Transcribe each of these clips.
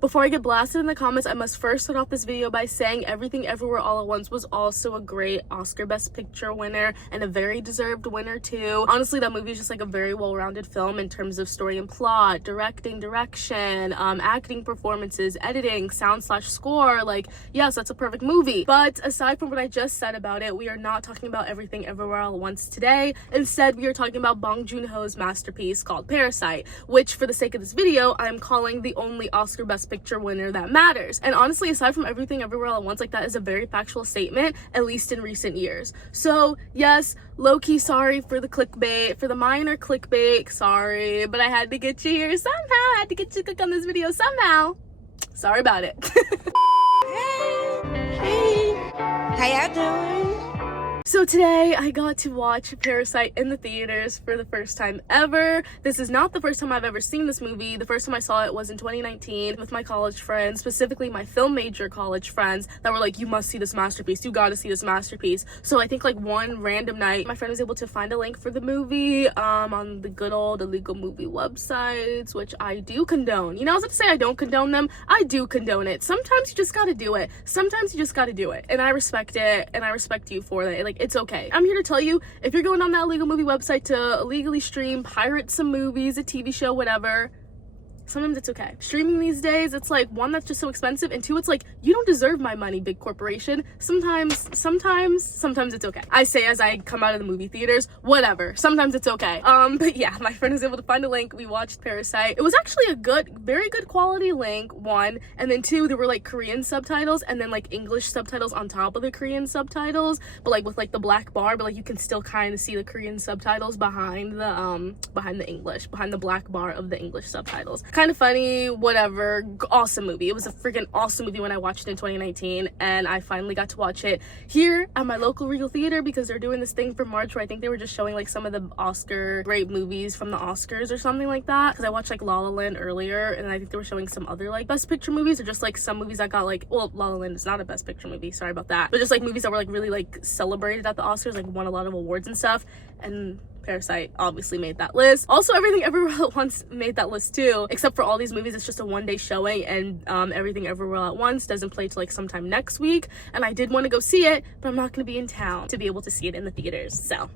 Before I get blasted in the comments, I must first start off this video by saying Everything Everywhere All at Once was also a great Oscar Best Picture winner and a very deserved winner too. Honestly, that movie is just like a very well-rounded film in terms of story and plot, directing, direction, acting, performances, editing, sound/score. Like, yes, that's a perfect movie. But aside from what I just said about it, we are not talking about Everything Everywhere All at Once today. Instead, we are talking about Bong Joon-ho's masterpiece called Parasite, which for the sake of this video, I'm calling the only Oscar Best Picture winner that matters. And honestly, aside from Everything Everywhere All at Once, like, that is a very factual statement, at least in recent years. So yes, low-key sorry for the clickbait, for the minor clickbait, sorry, but I had to get you here somehow. I had to get you to click on this video somehow. Sorry about it. Hey, how y'all doing? So today I got to watch Parasite in the theaters for the first time ever. This is not the first time I've ever seen this movie. The first time I saw it was in 2019 with my college friends, specifically my film major college friends that were like, you must see this masterpiece, you gotta see this masterpiece. So I think like one random night my friend was able to find a link for the movie on the good old illegal movie websites, which I do condone. You know, I was about to say I don't condone them. I do condone it. Sometimes you just gotta do it. Sometimes you just gotta do it. And I respect it, and I respect you for that. Like, it's okay. I'm here to tell you, if you're going on that illegal movie website to illegally stream, pirate some movies, a TV show, whatever, sometimes it's okay. Streaming these days, it's like, one, that's just so expensive, and two, it's like, you don't deserve my money, big corporation. Sometimes it's okay. I say as I come out of the movie theaters, whatever, sometimes it's okay. But yeah, my friend was able to find a link. We watched Parasite. It was actually a very good quality link, one, and then two, there were like Korean subtitles and then like English subtitles on top of the Korean subtitles, but like with like the black bar, but like you can still kind of see the Korean subtitles behind the English, behind the black bar of the English subtitles. Kind of funny, whatever. Awesome movie. It was a freaking awesome movie when I watched it in 2019, and I finally got to watch it here at my local Regal Theater because they're doing this thing for March where I think they were just showing like some of the Oscar great movies from the Oscars or something like that, because I watched like La La Land earlier, and I think they were showing some other like Best Picture movies, or just like some movies that got like, well, La La Land is not a Best Picture movie, sorry about that, but just like movies that were like really like celebrated at the Oscars, like won a lot of awards and stuff, and Parasite obviously made that list. Also, Everything Everywhere All at Once made that list too, except for all these movies it's just a one-day showing, and Everything Everywhere All at Once doesn't play till like sometime next week, and I did want to go see it, but I'm not going to be in town to be able to see it in the theaters, so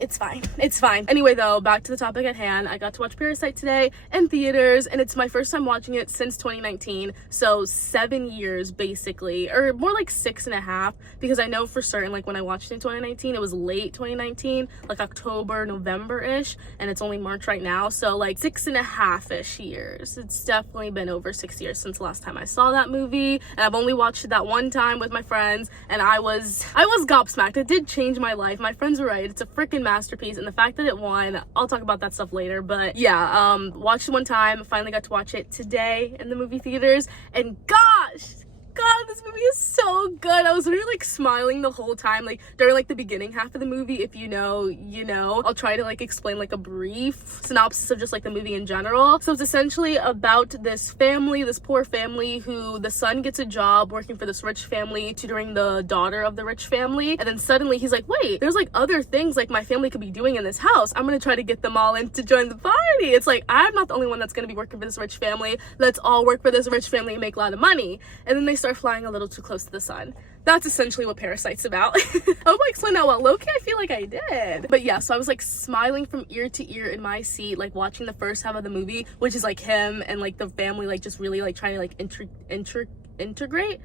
it's fine. It's fine. Anyway, though, back to the topic at hand. I got to watch Parasite today in theaters, and it's my first time watching it since 2019, so 7 years basically, or more like 6.5, because I know for certain, like when I watched it in 2019, it was late 2019, like October, November-ish, and it's only March right now, so like 6.5-ish years. It's definitely been over 6 years since the last time I saw that movie, and I've only watched it that one time with my friends, and I was gobsmacked. It did change my life. My friends were right. It's a freaking masterpiece, and the fact that it won, I'll talk about that stuff later, but yeah, watched it one time, finally got to watch it today in the movie theaters, and gosh, God, this movie is so good. I was literally like smiling the whole time, like during like the beginning half of the movie. If you know, you know. I'll try to like explain like a brief synopsis of just like the movie in general. So it's essentially about this family, this poor family, who the son gets a job working for this rich family, tutoring the daughter of the rich family, and then suddenly he's like, wait, there's like other things like my family could be doing in this house. I'm gonna try to get them all in to join the party. It's like, I'm not the only one that's gonna be working for this rich family. Let's all work for this rich family and make a lot of money. And then they start flying a little too close to the sun. That's essentially what Parasite's about. I hope I explained that well. Low-key, I feel like I did. But yeah, so I was like smiling from ear to ear in my seat, like watching the first half of the movie, which is like him and like the family like just really like trying to like integrate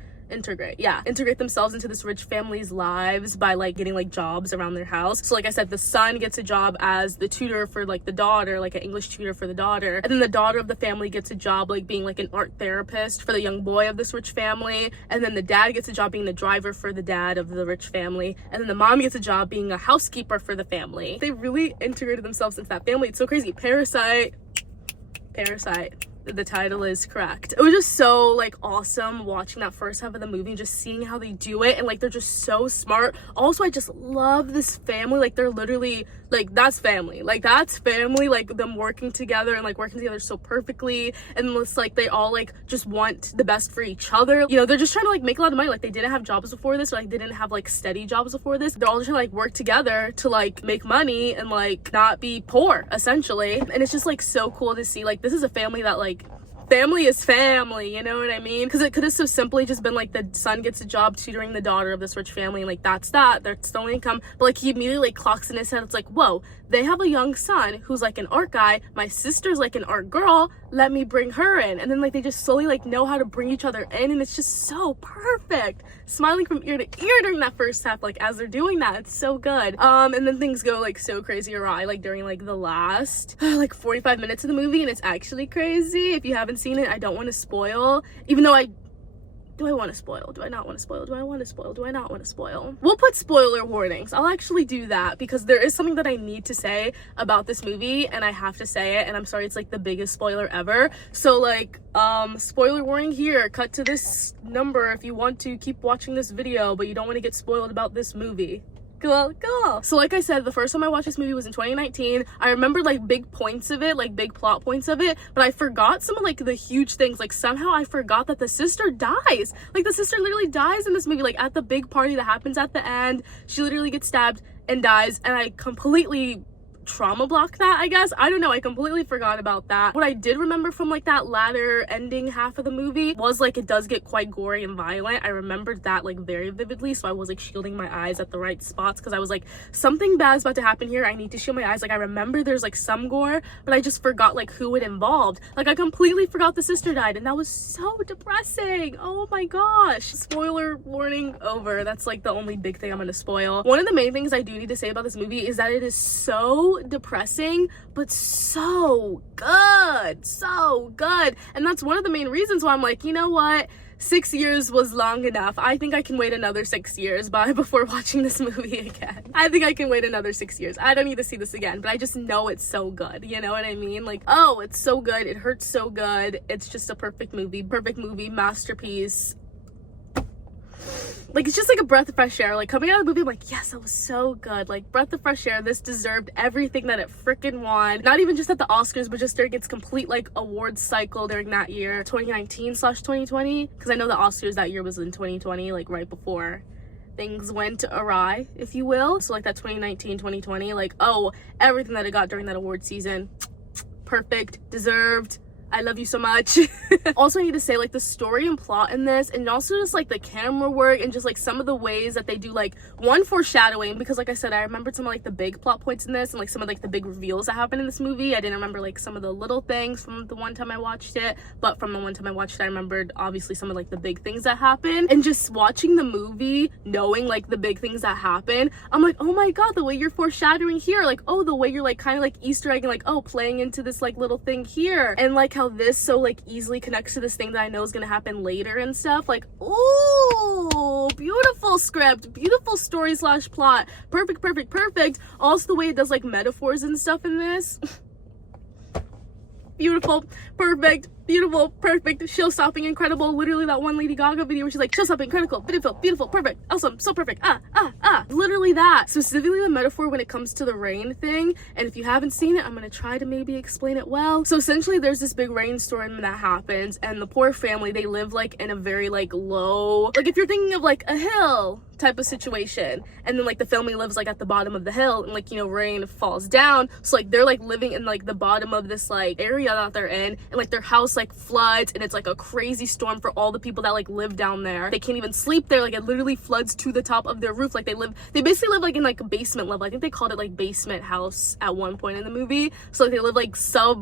themselves into this rich family's lives by like getting like jobs around their house. So like I said, the son gets a job as the tutor for like the daughter, like an English tutor for the daughter, and then the daughter of the family gets a job like being like an art therapist for the young boy of this rich family, and then the dad gets a job being the driver for the dad of the rich family, and then the mom gets a job being a housekeeper for the family. They really integrated themselves into that family. It's so crazy. Parasite, the title is correct. It was just so like awesome watching that first half of the movie and just seeing how they do it, and like they're just so smart. Also, I just love this family. Like they're literally like, that's family, like them working together and like working together so perfectly, and it's like they all like just want the best for each other. You know, they're just trying to like make a lot of money. Like they didn't have jobs before this, or like they didn't have like steady jobs before this. They're all just trying to like work together to like make money and like not be poor essentially. And it's just like so cool to see. Like this is a family that like family is family, you know what I mean? Because it could have so simply just been like the son gets a job tutoring the daughter of this rich family, and like that's the only income. But like he immediately like clocks in his head, it's like, whoa, they have a young son who's like an art guy, my sister's like an art girl, let me bring her in. And then like they just slowly like know how to bring each other in, and it's just so perfect. Smiling from ear to ear during that first half, like as they're doing that, it's so good. And then things go like so crazy awry like during like the last like 45 minutes of the movie, and it's actually crazy. If you haven't seen it, I don't want to spoil, even though do I want to spoil? Do I not want to spoil? Do I want to spoil? Do I not want to spoil? We'll put spoiler warnings. I'll actually do that because there is something that I need to say about this movie, and I have to say it, and I'm sorry, it's like the biggest spoiler ever. So like, spoiler warning here, cut to this number if you want to keep watching this video, but you don't want to get spoiled about this movie. Cool. So like I said, the first time I watched this movie was in 2019. I remember like big points of it, like big plot points of it, but I forgot some of like the huge things. Like somehow I forgot that the sister dies. Like the sister literally dies in this movie, like at the big party that happens at the end. She literally gets stabbed and dies, and I completely trauma block that, I guess. I don't know, I completely forgot about that. What I did remember from like that latter ending half of the movie was like it does get quite gory and violent. I remembered that like very vividly, so I was like shielding my eyes at the right spots because I was like, something bad's about to happen here, I need to shield my eyes. Like I remember there's like some gore, but I just forgot like who it involved. Like I completely forgot the sister died, and that was so depressing. Oh my gosh. Spoiler warning over. That's like the only big thing I'm gonna spoil. One of the main things I do need to say about this movie is that it is so depressing but so good, and that's one of the main reasons why I'm like, you know what, 6 years was long enough. I think I can wait another 6 years before watching this movie again. I think I can wait another 6 years. I don't need to see this again, but I just know it's so good, you know what I mean? Like, oh, it's so good, it hurts so good, it's just a perfect movie, masterpiece. Like, it's just like a breath of fresh air. Like, coming out of the movie, I'm like, yes, that was so good. Like, breath of fresh air. This deserved everything that it freaking won. Not even just at the Oscars, but just during its complete, like, awards cycle during that year. 2019/2020. Because I know the Oscars that year was in 2020, like, right before things went awry, if you will. So, like, that 2019/2020, like, oh, everything that it got during that award season. Perfect. Deserved. I love you so much. Also, I need to say, like, the story and plot in this, and also just like the camera work and just like some of the ways that they do, like, one, foreshadowing, because like I said, I remembered some of like the big plot points in this and like some of like the big reveals that happened in this movie. I didn't remember like some of the little things from the one time I watched it, but from the one time I watched it, I remembered obviously some of like the big things that happened. And just watching the movie, knowing like the big things that happen, I'm like, oh my god, the way you're foreshadowing here, like, oh, the way you're like kind of like Easter egging, like, oh, playing into this like little thing here, and like how this so like easily connects to this thing that I know is gonna happen later and stuff. Like, ooh, beautiful script, beautiful story / plot, perfect. Also the way it does like metaphors and stuff in this. Beautiful, perfect, show-stopping, incredible. Literally that one Lady Gaga video where she's like, show-stopping, incredible, beautiful, perfect, awesome, so perfect, literally that. Specifically the metaphor when it comes to the rain thing, and if you haven't seen it, I'm gonna try to maybe explain it well. So essentially there's this big rainstorm that happens, and the poor family, they live like in a very like low, like if you're thinking of like a hill type of situation, and then like the family lives like at the bottom of the hill, and like, you know, rain falls down, so like they're like living in like the bottom of this like area that they're in, and like their house like floods, and it's like a crazy storm for all the people that like live down there. They can't even sleep there, like it literally floods to the top of their roof. Like they basically live like in like a basement level. I think they called it like basement house at one point in the movie. So like they live like sub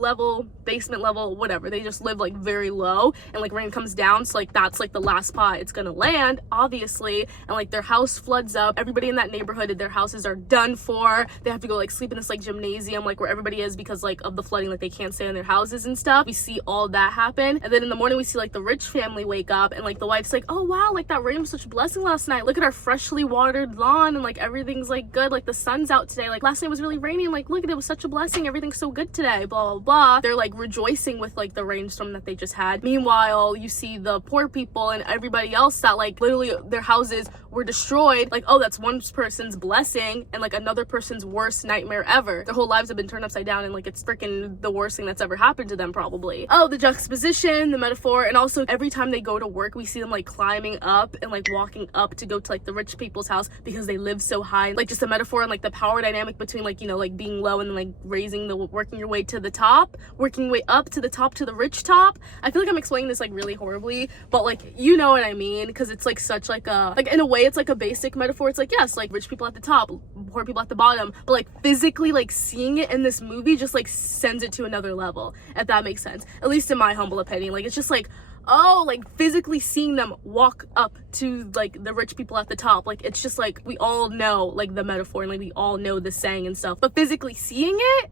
level, basement level, whatever. They just live like very low, and like rain comes down, so like that's like the last spot it's gonna land, obviously. And like their house floods up, everybody in that neighborhood, their houses are done for. They have to go like sleep in this like gymnasium, like where everybody is, because like of the flooding, like they can't stay in their houses and stuff. We see all that happen, and then in the morning we see like the rich family wake up, and like the wife's like, oh wow, like that rain was such a blessing last night, look at our freshly watered lawn, and like everything's like good, like the sun's out today, like last night was really rainy, and like look at it, was such a blessing, everything's so good today, blah blah blah. They're like rejoicing with like the rainstorm that they just had. Meanwhile, you see the poor people and everybody else that like literally their houses were destroyed, like, oh, that's one person's blessing and like another person's worst nightmare ever. Their whole lives have been turned upside down, and like it's freaking the worst thing that's ever happened happened to them probably. Oh, the juxtaposition, the metaphor, and also every time they go to work, we see them like climbing up and like walking up to go to like the rich people's house because they live so high. Like just a metaphor and like the power dynamic between like, you know, like being low and then like working your way to the top, working your way up to the top, to the rich top. I feel like I'm explaining this like really horribly, but like, you know what I mean, because it's like such like a, like in a way it's like a basic metaphor. It's like, yes, like rich people at the top, poor people at the bottom, but like physically like seeing it in this movie just like sends it to another level, if that makes sense, at least in my humble opinion. Like it's just like, oh, like physically seeing them walk up to like the rich people at the top, like it's just like we all know like the metaphor and like we all know the saying and stuff, but physically seeing it,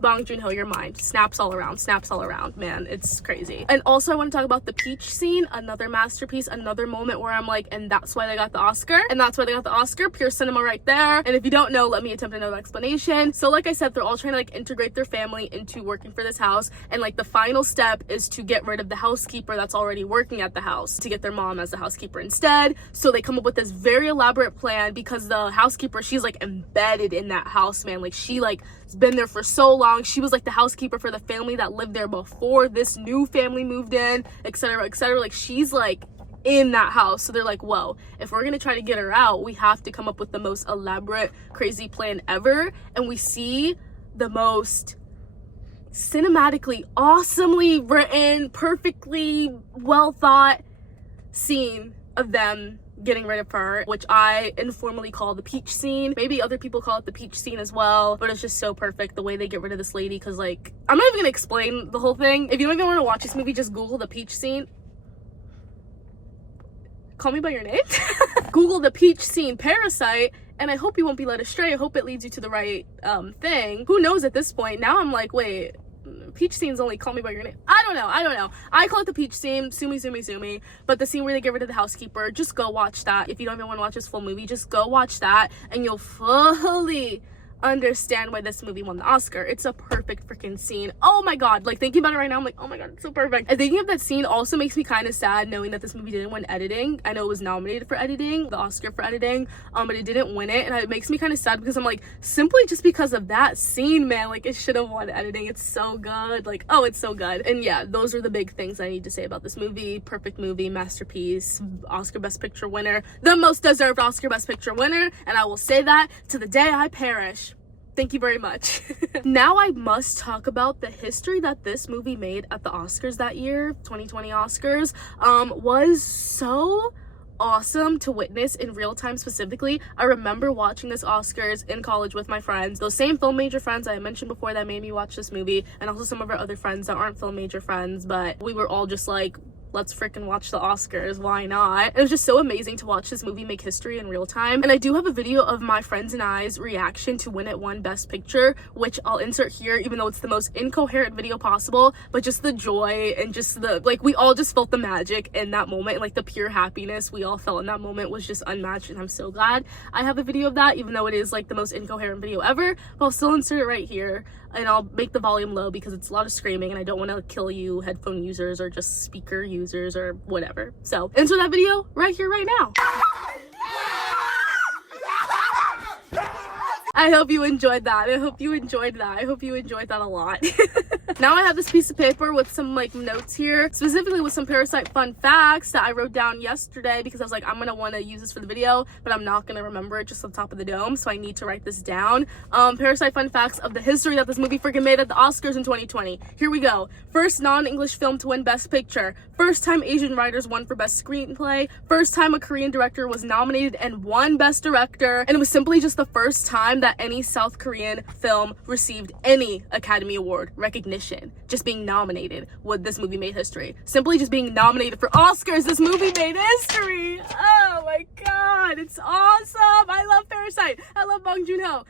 Bong Joon-ho, your mind snaps all around, man, it's crazy. And also I want to talk about the peach scene, another masterpiece, another moment where I'm like, and that's why they got the Oscar, pure cinema right there. And if you don't know, let me attempt another explanation. So like I said, they're all trying to like integrate their family into working for this house, and like the final step is to get rid of the housekeeper that's already working at the house, to get their mom as the housekeeper instead. So they come up with this very elaborate plan because the housekeeper, she's like embedded in that house, man, like she like has been there for so long. She was like the housekeeper for the family that lived there before this new family moved in, etc, etc. Like she's like in that house. So they're like, whoa, if we're gonna try to get her out, we have to come up with the most elaborate, crazy plan ever. And we see the most cinematically, awesomely written, perfectly well thought scene of them getting rid of her, which I informally call the peach scene. Maybe other people call it the peach scene as well, but it's just so perfect the way they get rid of this lady. Because like, I'm not even gonna explain the whole thing. If you don't even want to watch this movie, just Google the peach scene. Call me by your name. Google the peach scene Parasite, and I hope you won't be led astray. I hope it leads you to the right thing. Who knows at this point? Now I'm like, wait, peach scene's only Call Me By Your Name. I don't know. I call it the peach scene, sue me. But the scene where they get rid of the housekeeper, just go watch that. If you don't even want to watch this full movie, just go watch that and you'll fully understand why this movie won the Oscar. It's a perfect freaking scene. Oh my god, like thinking about it right now, I'm like, oh my god, it's so perfect. And thinking of that scene also makes me kind of sad knowing that this movie didn't win editing. I know it was nominated for editing, the Oscar for editing, but it didn't win it, and it makes me kind of sad because I'm like, simply just because of that scene, man, like it should have won editing. It's so good, like, oh, it's so good. And yeah, those are the big things I need to say about this movie. Perfect movie, masterpiece, Oscar Best Picture winner, the most deserved Oscar Best Picture winner, and I will say that to the day I perish. Thank you very much. Now I must talk about the history that this movie made at the Oscars that year, 2020 Oscars, was so awesome to witness in real time. Specifically, I remember watching this Oscars in college with my friends, those same film major friends I mentioned before that made me watch this movie, and also some of our other friends that aren't film major friends, but we were all just like, let's freaking watch the Oscars, why not? It was just so amazing to watch this movie make history in real time. And I do have a video of my friends and I's reaction to when it won Best Picture, which I'll insert here, even though it's the most incoherent video possible, but just the joy and just the, like, we all just felt the magic in that moment, and like the pure happiness we all felt in that moment was just unmatched, and I'm so glad I have a video of that, even though it is like the most incoherent video ever. But I'll still insert it right here, and I'll make the volume low because it's a lot of screaming and I don't want to kill you headphone users or just speaker users or whatever. So insert that video right here, right now. I hope you enjoyed that. I hope you enjoyed that a lot. Now I have this piece of paper with some like notes here, specifically with some Parasite fun facts that I wrote down yesterday because I was like, I'm gonna want to use this for the video, but I'm not gonna remember it just on top of the dome, so I need to write this down. Parasite fun facts of the history that this movie freaking made at the Oscars in 2020. Here we go. First non-English film to win Best Picture. First time Asian writers won for Best Screenplay. First time a Korean director was nominated and won Best Director. And it was simply just the first time that any South Korean film received any Academy Award recognition. Just being nominated, this movie made history. Simply just being nominated for Oscars, this movie made history. Oh my god, it's awesome. I love Parasite. I love Bong Joon-ho.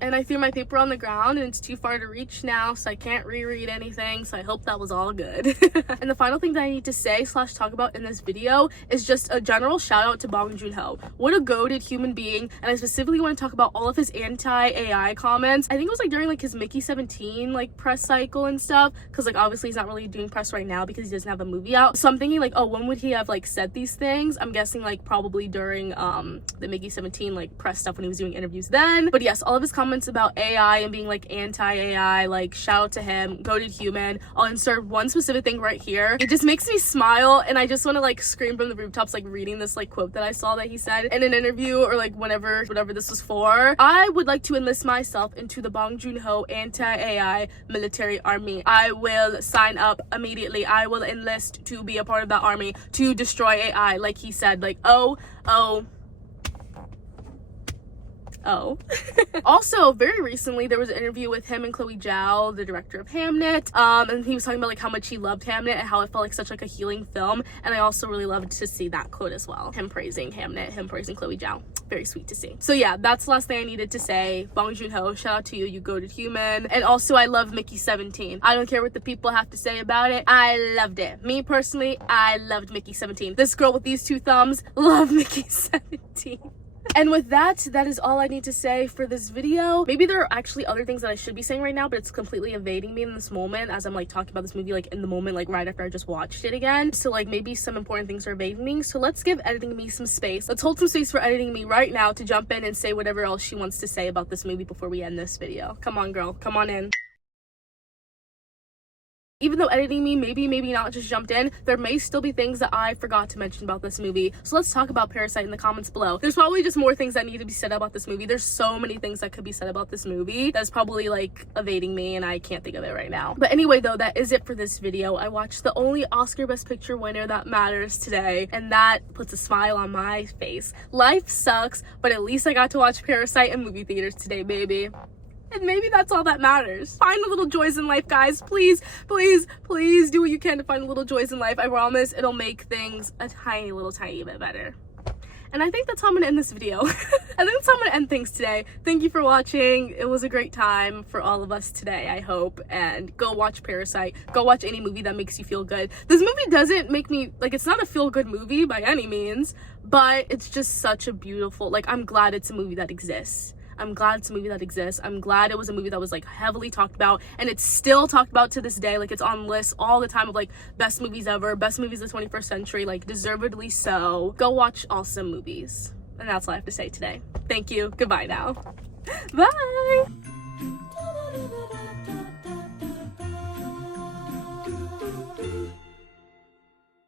And I threw my paper on the ground and it's too far to reach now, so I can't reread anything, so I hope that was all good. And the final thing that I need to say / talk about in this video is just a general shout out to Bong Joon-ho. What a goated human being, and I specifically want to talk about all of his anti-AI comments. I think it was like during like his Mickey 17 like press cycle and stuff, because like obviously he's not really doing press right now because he doesn't have a movie out. So I'm thinking like, oh, when would he have like said these things? I'm guessing like probably during the Mickey 17 like press stuff when he was doing interviews then. But yes, all of his comments about AI and being like anti-AI, like shout out to him, goated human. I'll insert one specific thing right here. It just makes me smile and I just want to like scream from the rooftops, like reading this like quote that I saw that he said in an interview, or like whatever this was for. I would like to enlist myself into the Bong Joon-ho anti-AI military army. I will sign up immediately. I will enlist to be a part of that army to destroy AI. Like he said, like oh. Also, very recently there was an interview with him and Chloe Zhao, the director of Hamnet, and he was talking about like how much he loved Hamnet and how it felt like such like a healing film. And I also really loved to see that quote as well, him praising Hamnet, him praising Chloe Zhao. Very sweet to see. So yeah, that's the last thing I needed to say. Bong Joon-ho, shout out to you, you goated human. And also I love Mickey 17. I don't care what the people have to say about it, I loved it. Me personally, I loved Mickey 17. This girl with these two thumbs, love Mickey 17. And with that is all I need to say for this video. Maybe there are actually other things that I should be saying right now, but it's completely evading me in this moment as I'm like talking about this movie like in the moment, like right after I just watched it again. So like maybe some important things are evading me. So let's give editing me some space. Let's hold some space for editing me right now to jump in and say whatever else she wants to say about this movie before we end this video. Come on, girl. Come on in. Even though editing me maybe not just jumped in, there may still be things that I forgot to mention about this movie. So let's talk about Parasite in the comments below. There's probably just more things that need to be said about this movie. There's so many things that could be said about this movie that's probably like evading me and I can't think of it right now. But anyway though, that is it for this video. I watched the only Oscar Best Picture winner that matters today, and that puts a smile on my face. Life sucks, but at least I got to watch Parasite in movie theaters today, baby. And maybe that's all that matters. Find the little joys in life, guys. Please, please, please do what you can to find the little joys in life. I promise it'll make things a tiny bit better. And I think that's how I'm gonna end this video. I think that's how I'm gonna end things today. Thank you for watching. It was a great time for all of us today, I hope. And go watch Parasite. Go watch any movie that makes you feel good. This movie doesn't make me, like, it's not a feel-good movie by any means, but it's just such a beautiful, like, I'm glad it's a movie that exists. I'm glad it's a movie that exists. I'm glad it was a movie that was like heavily talked about, and it's still talked about to this day. Like, it's on lists all the time of like best movies ever, best movies of the 21st century, like deservedly so. Go watch awesome movies. And that's all I have to say today. Thank you. Goodbye now. Bye.